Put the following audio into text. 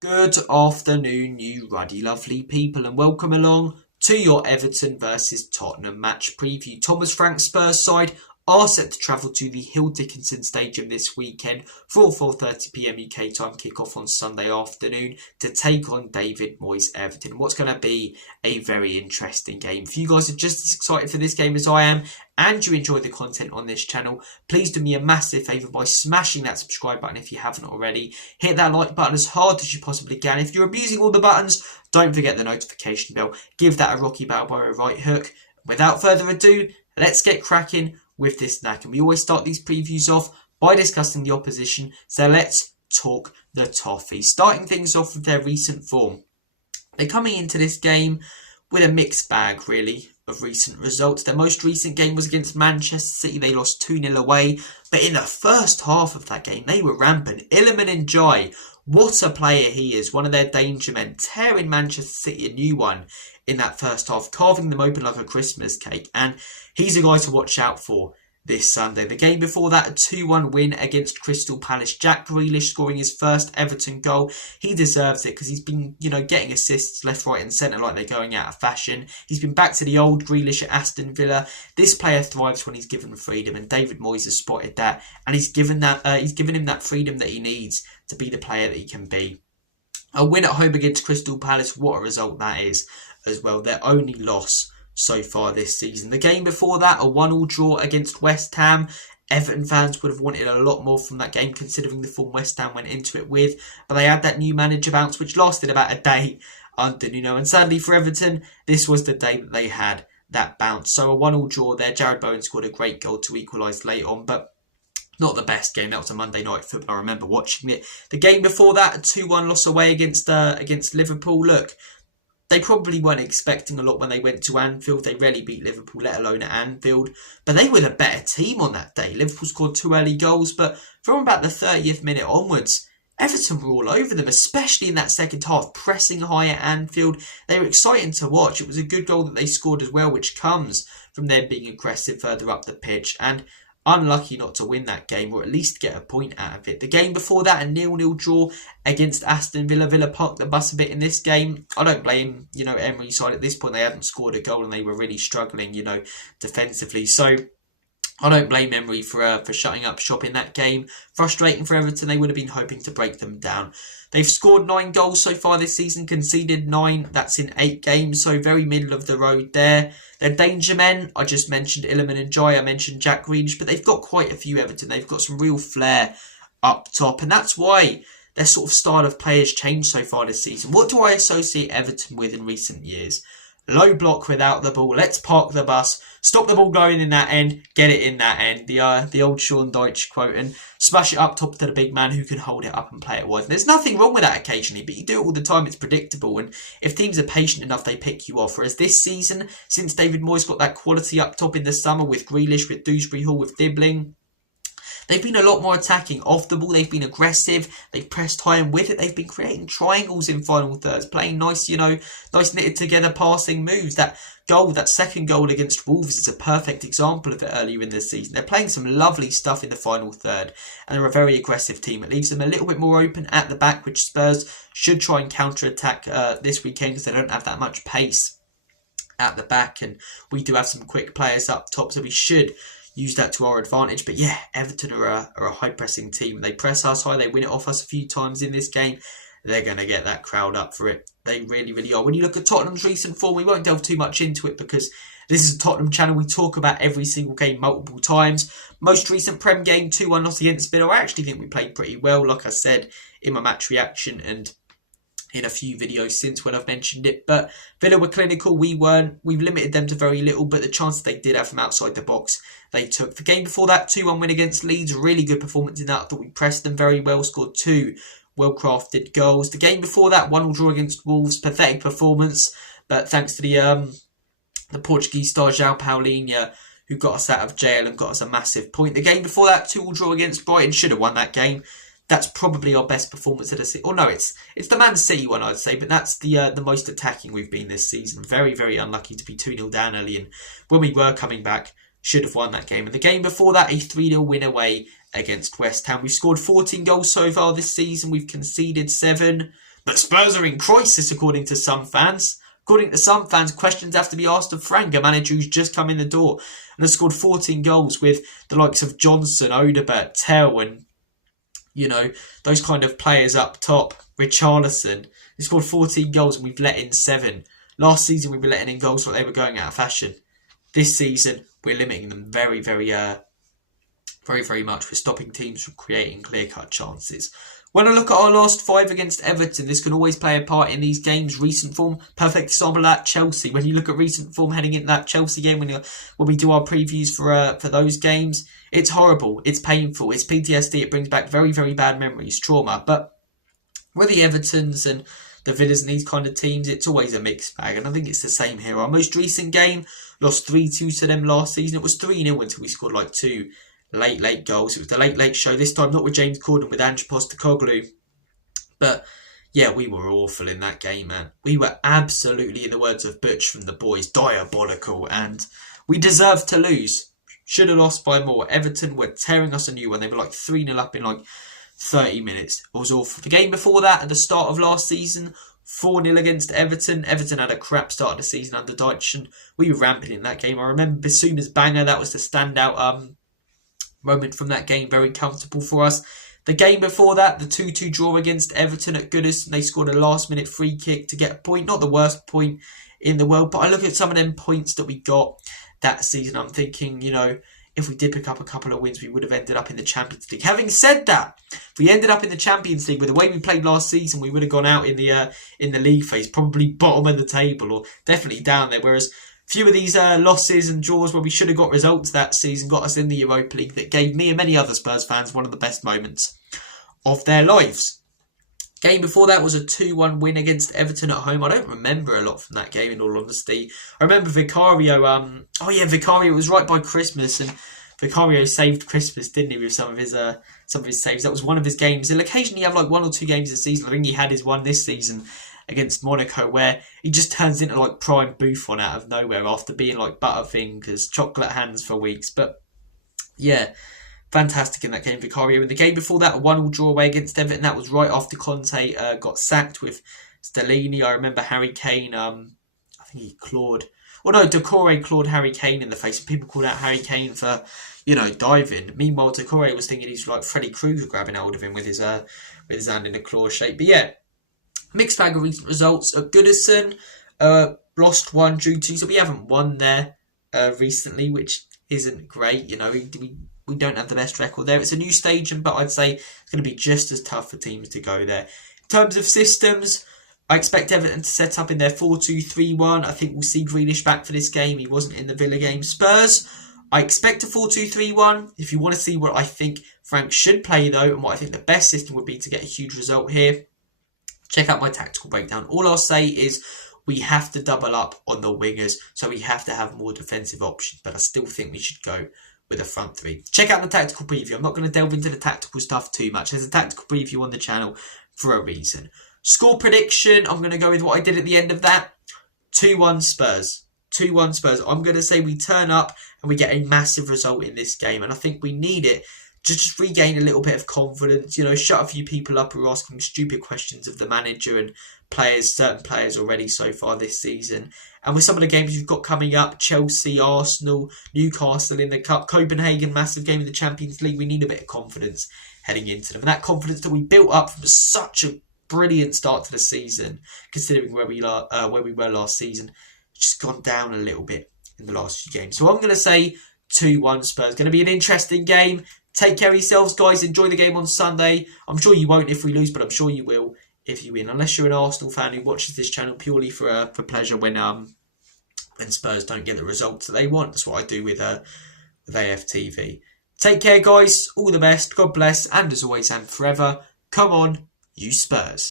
Good afternoon, you ruddy lovely people, and welcome along to your Everton versus Tottenham match preview. Thomas Frank's Spurs side are set to travel to the Dickinson Stadium this weekend for 4:30 p.m. UK time kickoff on Sunday afternoon to take on David Moyes' Everton. What's going to be a very interesting game. If you guys are just as excited for this game as I am, and you enjoy the content on this channel, please do me a massive favour by smashing that subscribe button if you haven't already. Hit that like button as hard as you possibly can. If you're abusing all the buttons, don't forget the notification bell. Give that a Rocky Balboa right hook. Without further ado, let's get cracking with this knack. And we always start these previews off by discussing the opposition. So let's talk the Toffees. Starting things off with their recent form. They're coming into this game with a mixed bag, really, of recent results. Their most recent game was against Manchester City. They lost 2-0 away. But in the first half of that game, they were rampant. Iliman Ndiaye, what a player he is. One of their danger men, tearing Manchester City a new one in that first half, carving them open like a Christmas cake. And he's a guy to watch out for this Sunday. The game before that, a 2-1 win against Crystal Palace. Jack Grealish scoring his first Everton goal. He deserves it because he's been, getting assists left, right and centre like they're going out of fashion. He's been back to the old Grealish at Aston Villa. This player thrives when he's given freedom, and David Moyes has spotted that, and he's given him that freedom that he needs to be the player that he can be. A win at home against Crystal Palace, what a result that is as well. Their only loss so far this season. The game before that, a 1-1 draw against West Ham. Everton fans would have wanted a lot more from that game considering the form West Ham went into it with. But they had that new manager bounce which lasted about a day under Nuno. And sadly for Everton, this was the day that they had that bounce. So a 1-1 draw there. Jared Bowen scored a great goal to equalise late on, but not the best game. That was a Monday night football. I remember watching it. The game before that, a 2-1 loss away against Liverpool. Look, they probably weren't expecting a lot when they went to Anfield. They rarely beat Liverpool, let alone at Anfield. But they were the better team on that day. Liverpool scored 2 early goals, but from about the 30th minute onwards, Everton were all over them, especially in that second half, pressing high at Anfield. They were exciting to watch. It was a good goal that they scored as well, which comes from them being aggressive further up the pitch. And unlucky not to win that game, or at least get a point out of it. The game before that, a 0-0 draw against Aston Villa. Villa parked the bus a bit in this game. I don't blame, Emery's side at this point. They hadn't scored a goal and they were really struggling, defensively. So I don't blame Emery for shutting up shop in that game. Frustrating for Everton. They would have been hoping to break them down. They've scored 9 goals so far this season, conceded 9. That's in 8 games, so very middle of the road there. Their danger men, I just mentioned Iliman Ndiaye, I mentioned Jack Grealish, but they've got quite a few Everton. They've got some real flair up top, and that's why their sort of style of play has changed so far this season. What do I associate Everton with in recent years? Low block without the ball. Let's park the bus. Stop the ball going in that end. Get it in that end. The old Sean Dyche quote. And smash it up top to the big man who can hold it up and play it wide. There's nothing wrong with that occasionally, but you do it all the time. It's predictable. And if teams are patient enough, they pick you off. Whereas this season, since David Moyes got that quality up top in the summer with Grealish, with Dewsbury Hall, with Dibbling, they've been a lot more attacking off the ball. They've been aggressive. They've pressed high, and with it, they've been creating triangles in final thirds, playing nice, nice knitted together passing moves. That second goal against Wolves is a perfect example of it earlier in the season. They're playing some lovely stuff in the final third, and they're a very aggressive team. It leaves them a little bit more open at the back, which Spurs should try and counter-attack this weekend because they don't have that much pace at the back, and we do have some quick players up top, so we should use that to our advantage. But yeah, Everton are a high-pressing team. They press us high. They win it off us a few times in this game. They're going to get that crowd up for it. They really, really are. When you look at Tottenham's recent form, we won't delve too much into it because this is a Tottenham channel. We talk about every single game multiple times. Most recent Prem game, 2-1 loss against Villa. I actually think we played pretty well, like I said in my match reaction and in a few videos since when I've mentioned it. But Villa were clinical, we weren't. We've limited them to very little, but the chances they did have from outside the box, they took. The game before that, 2-1 win against Leeds, really good performance in that. I thought we pressed them very well, scored 2 well-crafted goals. The game before that, 1-1 draw against Wolves, pathetic performance, but thanks to the Portuguese star João Paulinho, who got us out of jail and got us a massive point. The game before that, 2-2 draw against Brighton, should have won that game. That's probably our best performance of the season. Oh no, it's the Man City one, I'd say, but that's the most attacking we've been this season. Very, very unlucky to be 2-0 down early, and when we were coming back, should have won that game. And the game before that, a 3-0 win away against West Ham. We've scored 14 goals so far this season. We've conceded 7. But Spurs are in crisis, according to some fans. According to some fans, questions have to be asked of Frank, a manager who's just come in the door and has scored 14 goals with the likes of Johnson, Odobert, Tell, and, those kind of players up top. Richarlison. He scored 14 goals and we've let in 7. Last season, we were letting in goals like they were going out of fashion. This season, we're limiting them very, very much. We're stopping teams from creating clear-cut chances. When I look at our last 5 against Everton, this can always play a part in these games. Recent form, perfect example of that, Chelsea. When you look at recent form heading into that Chelsea game, when we do our previews for those games, it's horrible, it's painful, it's PTSD, it brings back very, very bad memories, trauma. But with the Evertons and the Villas and these kind of teams, it's always a mixed bag, and I think it's the same here. Our most recent game, lost 3-2 to them last season. It was 3-0 until we scored like 2 late goals. It was the late show, this time not with James Corden, with Ange Postecoglou. But yeah, we were awful in that game, man. We were absolutely, in the words of Butch from the boys, diabolical, and we deserved to lose. Should have lost by more. Everton were tearing us a new one. They were like 3-0 up in like 30 minutes. It was awful. The game before that, at the start of last season, 4-0 against Everton. Everton had a crap start of the season under Dickinson. We were rampant in that game. I remember Bissouma's banger. That was the standout moment from that game. Very comfortable for us. The game before that, the 2-2 draw against Everton at Goodison. They scored a last-minute free kick to get a point. Not the worst point in the world, but I look at some of them points that we got that season. I'm thinking, if we did pick up a couple of wins, we would have ended up in the Champions League. Having said that, if we ended up in the Champions League with the way we played last season, we would have gone out in the league phase, probably bottom of the table or definitely down there. Whereas few of these losses and draws where we should have got results that season got us in the Europa League, that gave me and many other Spurs fans one of the best moments of their lives. Game before that was a 2-1 win against Everton at home. I don't remember a lot from that game, in all honesty. I remember Vicario. Vicario was right by Christmas, and Vicario saved Christmas, didn't he, with some of his saves. That was one of his games. He'll occasionally have like 1 or 2 games a season. I think he had his one this season against Monaco, where he just turns into like prime Buffon out of nowhere after being like Butterfingers, chocolate hands for weeks. But yeah, fantastic in that game, Vicario. In the game before that, a 1-1 draw away against Everton. That was right after Conte got sacked with Stellini. I remember Harry Kane, I think he clawed... Decore clawed Harry Kane in the face, and people called out Harry Kane for, diving. Meanwhile, Decore was thinking he's like Freddy Krueger grabbing hold of him with his hand in a claw shape. But yeah, mixed bag of recent results. At Goodison, lost 1, drew 2, so we haven't won there recently, which isn't great. We don't have the best record there. It's a new stadium, but I'd say it's going to be just as tough for teams to go there. In terms of systems, I expect Everton to set up in their 4-2-3-1. I think we'll see Grealish back for this game. He wasn't in the Villa game. Spurs, I expect a 4-2-3-1. If you want to see what I think Frank should play, though, and what I think the best system would be to get a huge result here, check out my tactical breakdown. All I'll say is we have to double up on the wingers, so we have to have more defensive options, but I still think we should go with a front 3. Check out the tactical preview. I'm not going to delve into the tactical stuff too much. There's a tactical preview on the channel for a reason. Score prediction, I'm going to go with what I did at the end of that. 2-1 Spurs. 2-1 Spurs. I'm going to say we turn up and we get a massive result in this game, and I think we need it to just regain a little bit of confidence. Shut a few people up who are asking stupid questions of the manager and certain players already so far this season. And with some of the games you've got coming up, Chelsea, Arsenal, Newcastle in the Cup, Copenhagen, massive game in the Champions League, we need a bit of confidence heading into them. And that confidence that we built up from such a brilliant start to the season, considering where we were last season, just gone down a little bit in the last few games. So I'm going to say 2-1 Spurs. Going to be an interesting game. Take care of yourselves, guys. Enjoy the game on Sunday. I'm sure you won't if we lose, but I'm sure you will if you win. Unless you're an Arsenal fan who watches this channel purely for pleasure when Spurs don't get the results that they want. That's what I do with AFTV. Take care, guys. All the best. God bless. And as always and forever, come on, you Spurs.